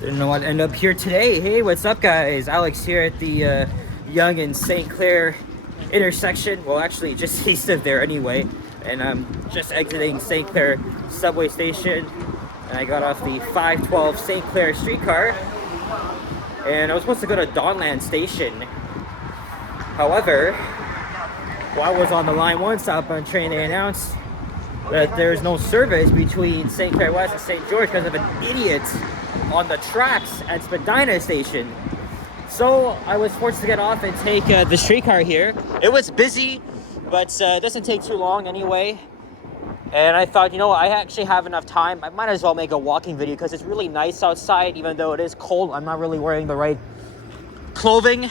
Didn't know I'd end up here today. Hey, what's up, guys? Alex here at the Yonge and St. Clair intersection. Well, actually, just east of there anyway. And I'm just exiting St. Clair subway station. And I got off the 512 St. Clair streetcar. And I was supposed to go to Donland Station. However, while I was on the Line 1 southbound train, they announced that there's no service between St. Clair West and St. George because of an idiot on the tracks at Spadina Station. So I was forced to get off and take the streetcar here. It was busy, but it doesn't take too long anyway. And I thought, you know, I actually have enough time. I might as well make a walking video because it's really nice outside, even though it is cold. I'm not really wearing the right clothing.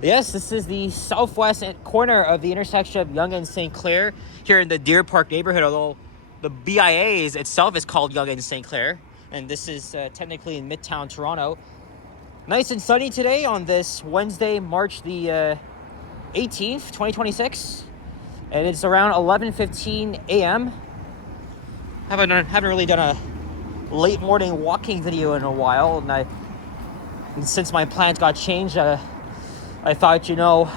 Yes, this is the southwest corner of the intersection of Yonge and St. Clair here in the Deer Park neighborhood, although the BIA itself is called Yonge and St. Clair. And this is technically in Midtown Toronto. Nice and sunny today on this Wednesday, March the 18th, 2026. And it's around 11:15 a.m. Haven't really done a late morning walking video in a while. And since my plans got changed, I thought, you know,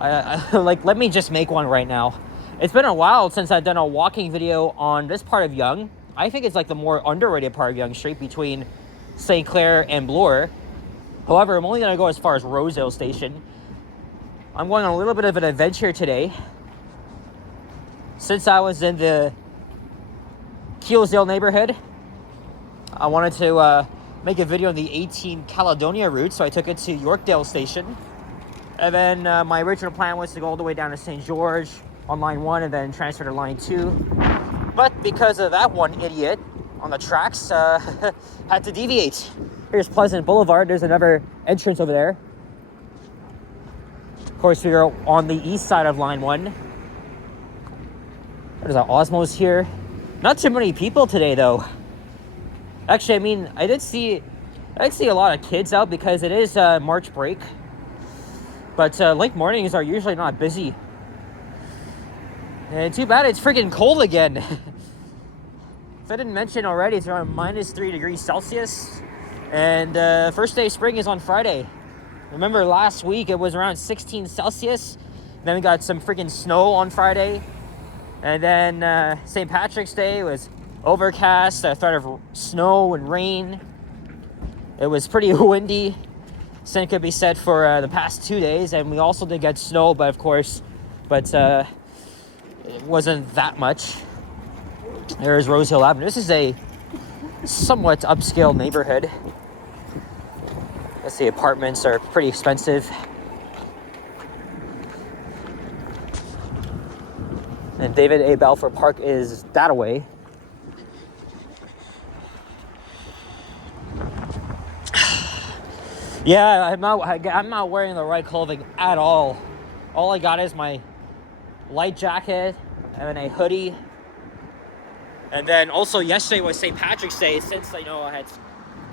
let me just make one right now. It's been a while since I've done a walking video on this part of Yonge. I think it's like the more underrated part of Yonge Street between St. Clair and Bloor. However, I'm only going to go as far as Rosedale Station. I'm going on a little bit of an adventure today. Since I was in the Keelsdale neighborhood, I wanted to make a video on the 18 Caledonia route, so I took it to Yorkdale Station. And then my original plan was to go all the way down to St. George on Line 1 and then transfer to Line 2. But because of that one idiot on the tracks, had to deviate. Here's Pleasant Boulevard. There's another entrance over there. Of course, we are on the east side of Line 1. There's an Osmos here. Not too many people today, though. Actually, I mean, I did see a lot of kids out because it is March break. But late mornings are usually not busy. And too bad it's freaking cold again. If I didn't mention already, it's around -3 degrees Celsius. And first day of spring is on Friday. Remember last week it was around 16 Celsius. Then we got some freaking snow on Friday. And then St. Patrick's Day was overcast, a threat of snow and rain. It was pretty windy. Same could be said for the past 2 days. And we also did get snow, but it wasn't that much. There's Rosehill Avenue. This is a somewhat upscale neighborhood. I guess the apartments are pretty expensive. And David A. Balfour Park is that away. Yeah, I'm not wearing the right clothing at all. All I got is my light jacket and a hoodie. And then also yesterday was St. Patrick's Day. Since I had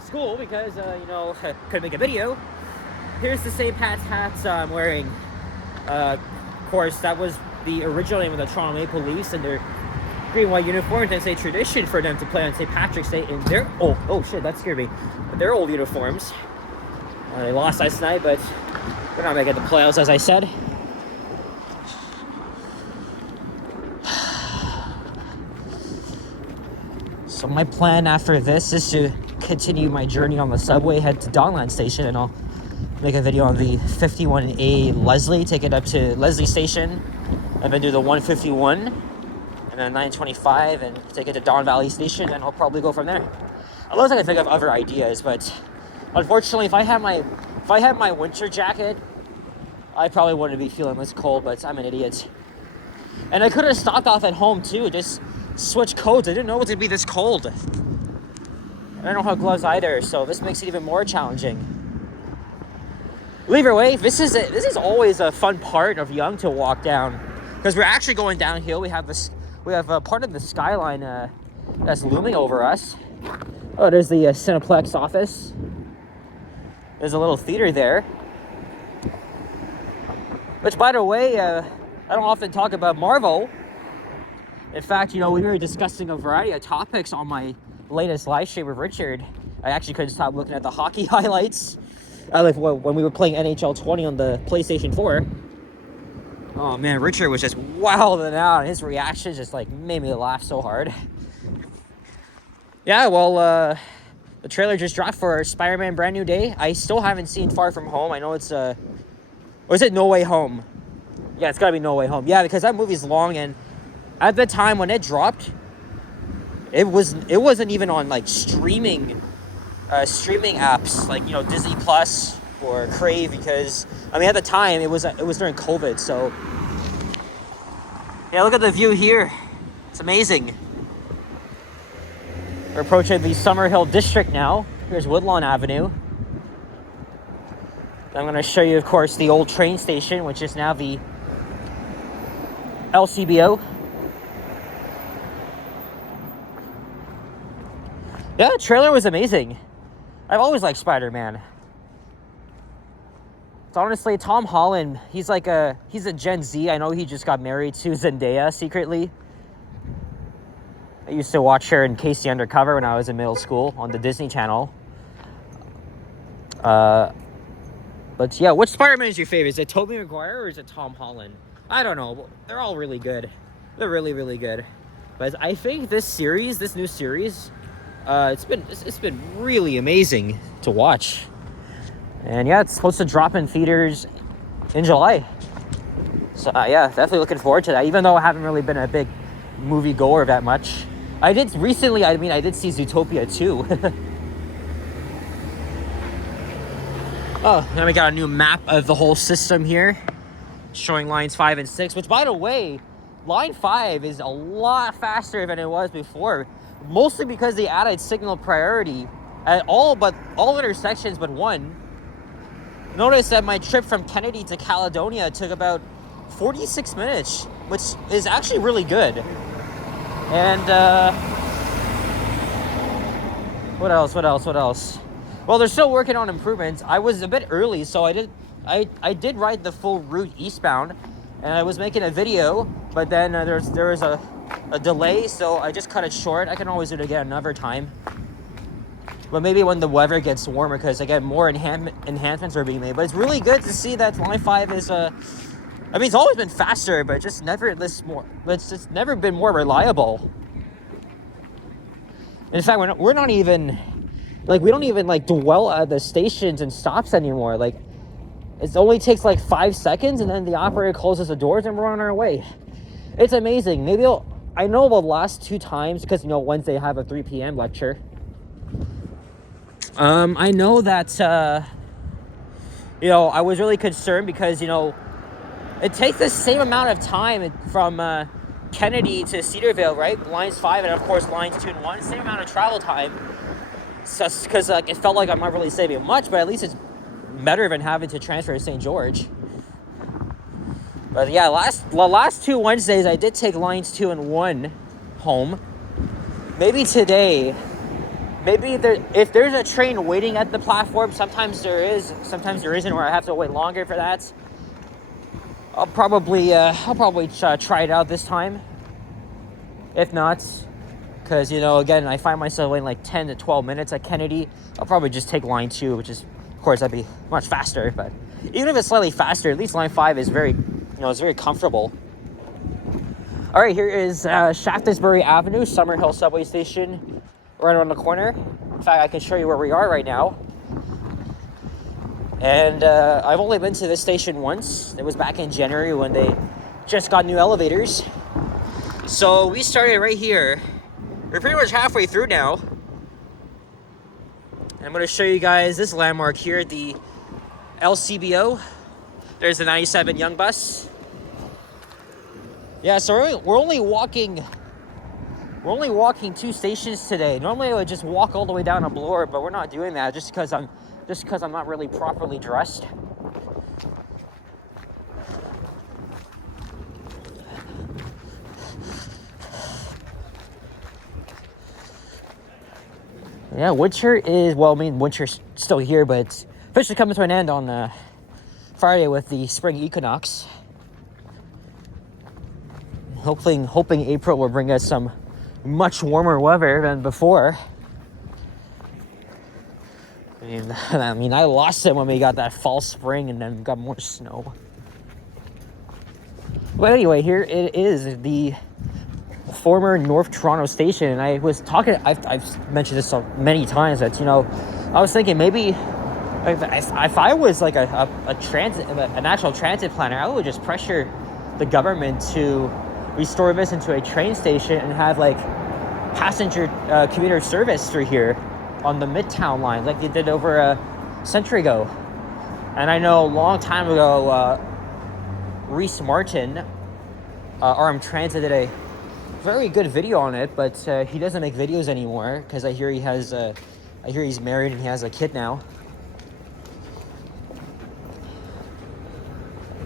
school because couldn't make a video. Here's the St. Pat's hats I'm wearing. Of course, that was the original name of the Toronto Maple Leafs, and their green white uniforms. And it's a tradition for them to play on St. Patrick's Day in their oh shit, that scared me. Their old uniforms. They lost last night, but they're not making the playoffs, as I said. So my plan after this is to continue my journey on the subway, head to Donland Station, and I'll make a video on the 51A Leslie, take it up to Leslie Station, and then do the 151, and then 925, and take it to Don Valley Station, and I'll probably go from there. Unless I can think of other ideas, but unfortunately, if I had my winter jacket, I probably wouldn't be feeling this cold, but I'm an idiot. And I could have stopped off at home too, just switch coats. I didn't know it was going to be this cold. And I don't have gloves either, so this makes it even more challenging. Either way, this is always a fun part of Yonge to walk down, because we're actually going downhill. We have part of the skyline that's looming over us. Oh, there's the Cineplex office. There's a little theater there. Which, by the way, I don't often talk about Marvel. In fact, we were discussing a variety of topics on my latest live stream with Richard. I actually couldn't stop looking at the hockey highlights. Like when we were playing NHL 20 on the PlayStation 4. Oh man, Richard was just wilding out. His reactions just like made me laugh so hard. Yeah, well, the trailer just dropped for Spider-Man Brand New Day. I still haven't seen Far From Home. I know it's or is it No Way Home? Yeah, it's gotta be No Way Home. Yeah, because that movie's long, and at the time when it dropped, it wasn't even on like streaming apps like, you know, Disney Plus or Crave, because I mean at the time it was during COVID. So yeah, look at the view here. It's amazing. We're approaching the Summerhill district now. Here's Woodlawn Avenue. I'm going to show you, of course, the old train station, which is now the LCBO. Yeah, the trailer was amazing. I've always liked Spider-Man. It's honestly Tom Holland. He's a Gen Z. I know he just got married to Zendaya secretly. I used to watch her in Casey Undercover when I was in middle school on the Disney Channel. But yeah, which Spider-Man is your favorite? Is it Tobey Maguire or is it Tom Holland? I don't know. They're all really good. They're really, really good. But I think this new series, it's been really amazing to watch. And yeah, it's supposed to drop in theaters in July. So yeah, definitely looking forward to that. Even though I haven't really been a big movie goer that much. I did see Zootopia 2. Oh, now we got a new map of the whole system here, showing lines 5 and 6, which, by the way, line 5 is a lot faster than it was before, mostly because they added signal priority at all intersections but one. Notice that my trip from Kennedy to Caledonia took about 46 minutes, which is actually really good. And what else? Well, they're still working on improvements. I was a bit early, so I did ride the full route eastbound, and I was making a video, but then there was a delay, so I just cut it short. I can always do it again another time. But maybe when the weather gets warmer, because again, more enhancements are being made. But it's really good to see that line 5 is I mean, it's always been faster, but it's just never been more reliable. In fact, we're not even, like, we don't even, like, dwell at the stations and stops anymore. Like, it only takes, like, 5 seconds, and then the operator closes the doors, and we're on our way. It's amazing. Maybe I know the last 2 times, because, you know, Wednesday I have a 3 p.m. lecture. I know that, you know, I was really concerned because, you know, it takes the same amount of time from Kennedy to Cedarville, right? Lines 5 and, of course, lines 2 and 1. Same amount of travel time. Because like, it felt like I'm not really saving much, but at least it's better than having to transfer to St. George. But yeah, the last 2 Wednesdays, I did take lines 2 and 1 home. Maybe today, if there's a train waiting at the platform, sometimes there is, sometimes there isn't, or I have to wait longer for that. I'll probably try it out this time. If not, because, you know, again, I find myself waiting like 10 to 12 minutes at Kennedy, I'll probably just take line 2, which is, of course, that'd be much faster. But even if it's slightly faster, at least line 5 is very, you know, it's very comfortable. All right, here is Shaftesbury Avenue, Summerhill subway station, right around the corner. In fact, I can show you where we are right now. And I've only been to this station once. It was back in January when they just got new elevators. So we started right here. We're pretty much halfway through now. I'm going to show you guys this landmark here at the LCBO. There's the 97 Yonge bus. Yeah, so we're only walking 2 stations today. Normally I would just walk all the way down to Bloor, but we're not doing that just because I'm not really properly dressed. Yeah, winter is, well, I mean, winter's still here, but it's officially coming to an end on Friday with the spring equinox. Hoping April will bring us some much warmer weather than before. I lost it when we got that fall spring and then got more snow. But anyway, here it is, the former North Toronto station. And I was talking, I've mentioned this so many times that, I was thinking maybe if I was like an actual transit planner, I would just pressure the government to restore this into a train station and have like passenger commuter service through here on the Midtown line like they did over a century ago. And I know a long time ago, Reese Martin, RM Transit, did a very good video on it, but he doesn't make videos anymore because I hear he's married and he has a kid now.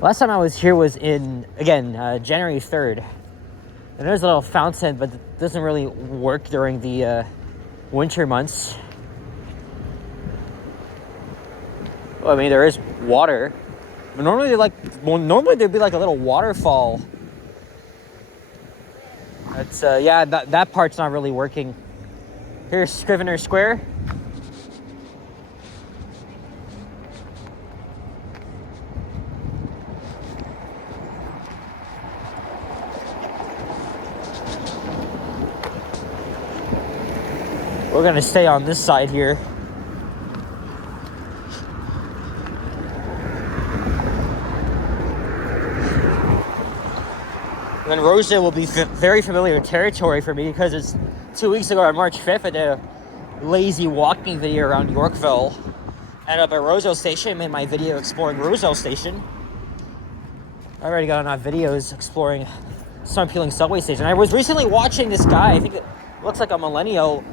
Last time I was here was in, again, January 3rd. And there's a little fountain, but it doesn't really work during the winter months. Well, I mean, there is water. But normally there'd be like a little waterfall. That's, yeah, that part's not really working. Here's Scrivener Square. We're gonna stay on this side here. And then Rosedale will be very familiar territory for me because it's 2 weeks ago on March 5th I did a lazy walking video around Yorkville. Ended up at Rosedale Station, made my video exploring Rosedale Station. I already got enough videos exploring Sun Peeling subway station. I was recently watching this guy, I think it looks like a millennial.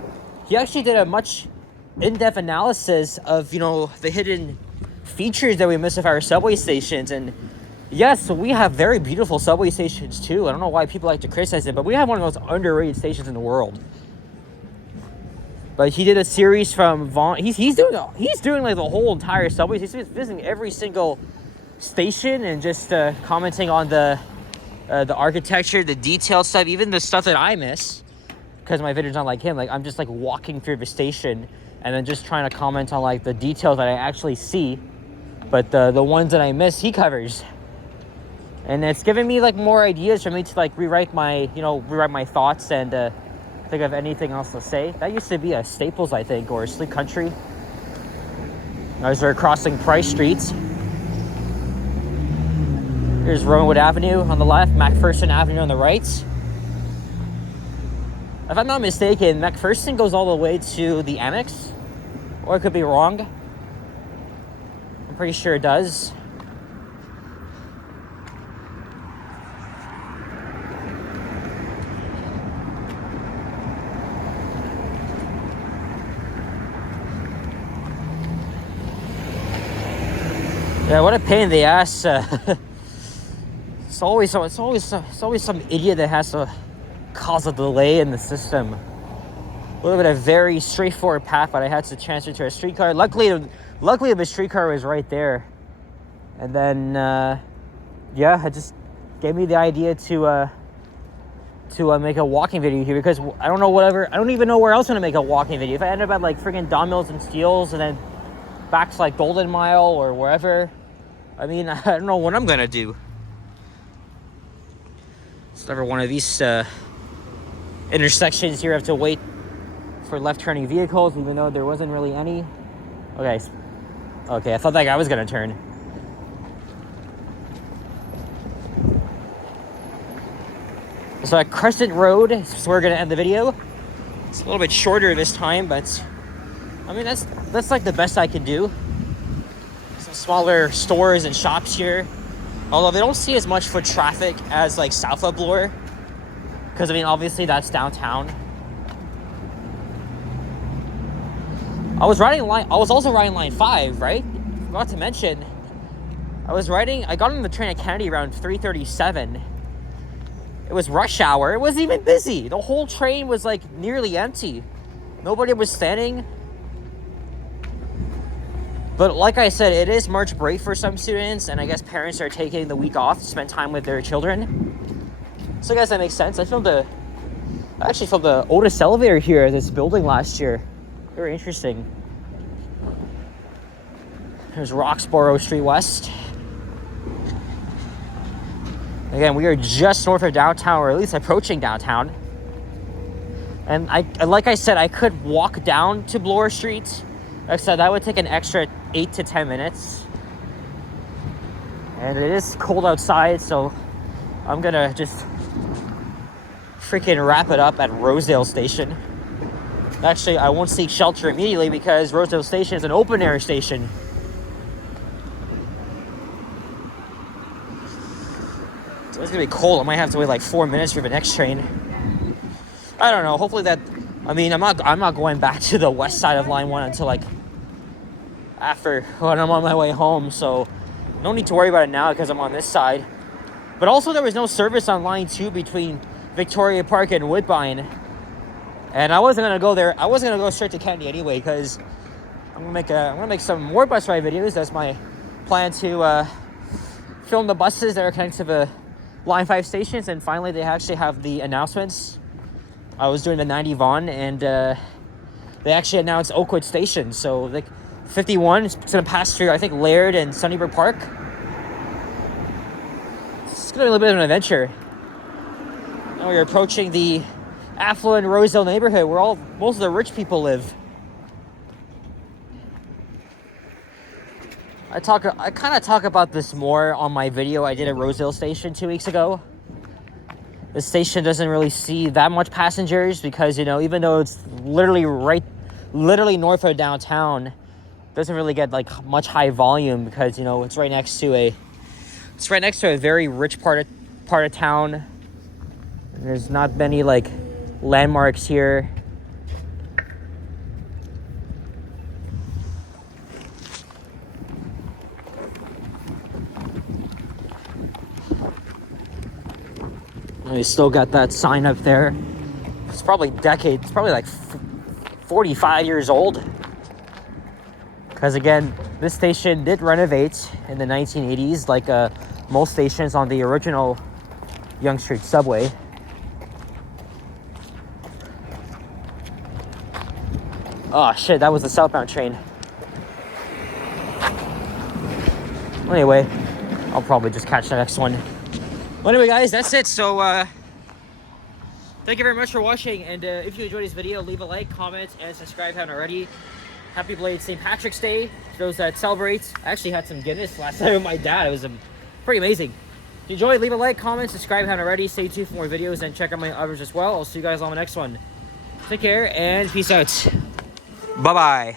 He actually did a much in-depth analysis of, the hidden features that we miss of our subway stations. And yes, we have very beautiful subway stations too. I don't know why people like to criticize it, but we have one of the most underrated stations in the world. But he did a series from Vaughan. He's doing like the whole entire subway. He's visiting every single station and just commenting on the architecture, the detailed stuff, even the stuff that I miss. Because my video's not like him, like I'm just like walking through the station and then just trying to comment on like the details that I actually see, but the ones that I miss he covers, and it's giving me like more ideas for me to like rewrite my thoughts and think of anything else to say. That used to be a Staples, I think, or a Sleep Country. As we're crossing Price Street, here's Rowanwood Avenue on the left, Macpherson Avenue on the right. If I'm not mistaken, McPherson goes all the way to the Annex, or I could be wrong. I'm pretty sure it does. Yeah, what a pain in the ass. It's always some idiot that has to cause a delay in the system. A little bit of very straightforward path, but I had to transfer to a streetcar. Luckily the streetcar was right there. And then yeah, it just gave me the idea to make a walking video here, because I don't even know where else I'm gonna make a walking video. If I end up at like freaking Don Mills and Steeles and then back to like Golden Mile or wherever, I mean, I don't know what I'm gonna do. It's never one of these intersections here. I have to wait for left turning vehicles, even though there wasn't really any. Okay, I thought that guy was gonna turn. So at Crescent Road is where we're gonna end the video. It's a little bit shorter this time, but I mean that's like the best I can do. Some smaller stores and shops here, although they don't see as much foot traffic as like South of Bloor, because I mean obviously that's downtown. I was also riding line 5, right? Forgot to mention, I got on the train at Kennedy around 3:37. It was rush hour. It wasn't even busy. The whole train was like nearly empty. Nobody was standing. But like I said, it is March break for some students, and I guess parents are taking the week off to spend time with their children. So I guess that makes sense. I actually filmed the Otis elevator here at this building last year. Very interesting. There's Roxborough Street West. Again, we are just north of downtown, or at least approaching downtown. And like I said, I could walk down to Bloor Street. Like I said, that would take an extra 8 to 10 minutes. And it is cold outside, so I'm gonna just freaking wrap it up at Rosedale Station. Actually, I won't seek shelter immediately because Rosedale Station is an open air station. So it's gonna be cold. I might have to wait like 4 minutes for the next train. I don't know. Hopefully that. I mean, I'm not going back to the west side of Line 1 until like after when I'm on my way home. So no need to worry about it now because I'm on this side. But also there was no service on Line 2 between Victoria Park and Woodbine. And I wasn't gonna go there. I wasn't gonna go straight to Kennedy anyway because I'm gonna make some more bus ride videos. That's my plan to film the buses that are connected to the Line 5 stations. And finally, they actually have the announcements. I was doing the 90 Vaughan, and they actually announced Oakwood Station. So like 51 is gonna pass through, I think, Laird and Sunnybrook Park. It's gonna be a little bit of an adventure. Now we're approaching the affluent Rosedale neighborhood where most of the rich people live. I kind of talk about this more on my video I did at Rosedale Station 2 weeks ago. The station doesn't really see that much passengers because, you know, even though it's literally north of downtown, doesn't really get like much high volume because, you know, it's right next to a very rich part of town. And there's not many like landmarks here. And we still got that sign up there. It's probably like 45 years old. Because again, this station did renovate in the 1980s, like most stations on the original Yonge Street subway. Oh shit, that was the southbound train. Anyway, I'll probably just catch the next one. Well, anyway, guys, that's it. So, thank you very much for watching. And if you enjoyed this video, leave a like, comment, and subscribe if you haven't already. Happy belated St. Patrick's Day to those that celebrate. I actually had some Guinness last night with my dad. It was pretty amazing. If you enjoyed, leave a like, comment, subscribe if you haven't already. Stay tuned for more videos and check out my others as well. I'll see you guys on the next one. Take care and peace out. Bye-bye.